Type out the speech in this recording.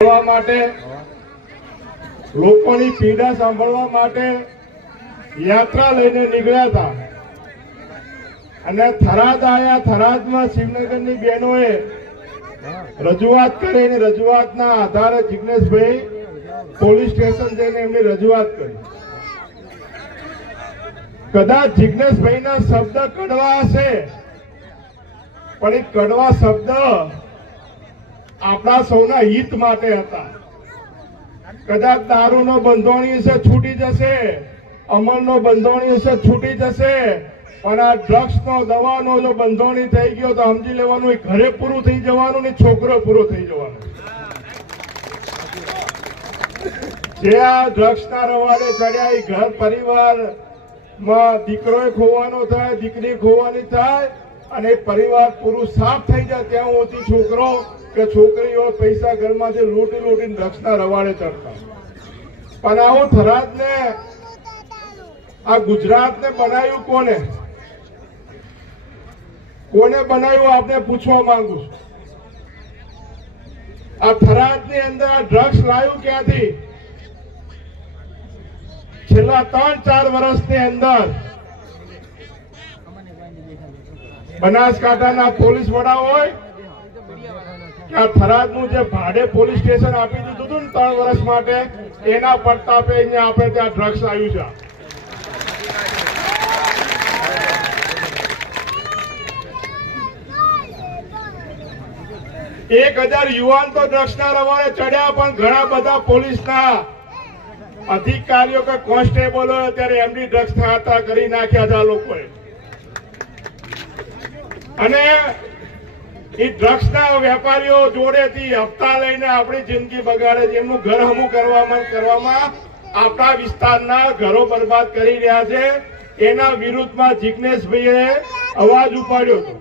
માટે લોકોની પીડા સાંભળવા માટે યાત્રા લઈને નીકળ્યા હતા અને થરાદ આવ્યા। થરાદમાં શિવનગરની બહેનોએ રજૂઆત કરીને રજૂઆતના આધારે જિગ્નેશભાઈ પોલીસ સ્ટેશન જઈને એમની રજૂઆત કરી। કદાચ જિગ્નેશભાઈના શબ્દ કડવા હશે, પણ એ કડવા શબ્દ આપણા સૌના હિત માટે હતા। કદાચ દારૂનો બંધોણી હશે છૂટી જશે, અમલનો બંધોણી હશે છૂટી જશે, પણ આ ડ્રગ્સનો દવાનો જો બંધોણી થઈ ગયો તો સમજી લેવાનું ઘરે પૂરું થઈ જવાનું ને છોકરો પૂરો થઈ જવાનો। જે આ ડ્રગ્સના રવાડે ચડ્યા એ ઘર પરિવારમાં દીકરો ખોવાનો થાય, દીકરી ખોવાની થાય અને પરિવાર પૂરું સાફ થઈ જાય ત્યાં સુધી છોકરો કે છોકરીઓ પૈસા ઘરમાંથી લૂંટી લૂંટીને ડ્રગ્સના રવાડે ચડતા। પણ આવું થરાદને આ ગુજરાતને બનાવ્યું કોને? કોને બનાવ્યું આપને પૂછવા માંગુ છું। આ થરાદની અંદર આ ડ્રગ્સ લાવ્યું ક્યાંથી? છેલ્લા 3-4 વર્ષની અંદર બનાસકાંઠાના પોલીસ વડા હોય કે આ થરાદનું જે ભાડે પોલીસ સ્ટેશન આપી દીધું હતું ને 3 વર્ષ માટે, એના પ્રતાપે અહીંયા આપણે ત્યાં ડ્રગ્સ આવ્યું છે। 1000 યુવાન તો ડ્રગ્સના રવાડે ચડ્યા, પણ ઘણા બધા પોલીસના અધિકારીઓ કે કોન્સ્ટેબલો અત્યારે એમડી ડ્રગ્સ ખાતા કરી નાખ્યા હતા લોકોએ। અને એ ડ્રગ્સના વેપારીઓ જોડેથી હપ્તા લઈને આપણી જિંદગી બગાડે છે, એમનું ઘર હમું કરવામાં આપણા વિસ્તારના ઘરો બરબાદ કરી રહ્યા છે। એના વિરુદ્ધમાં જિગ્નેશભાઈએ અવાજ ઉપાડ્યો હતો।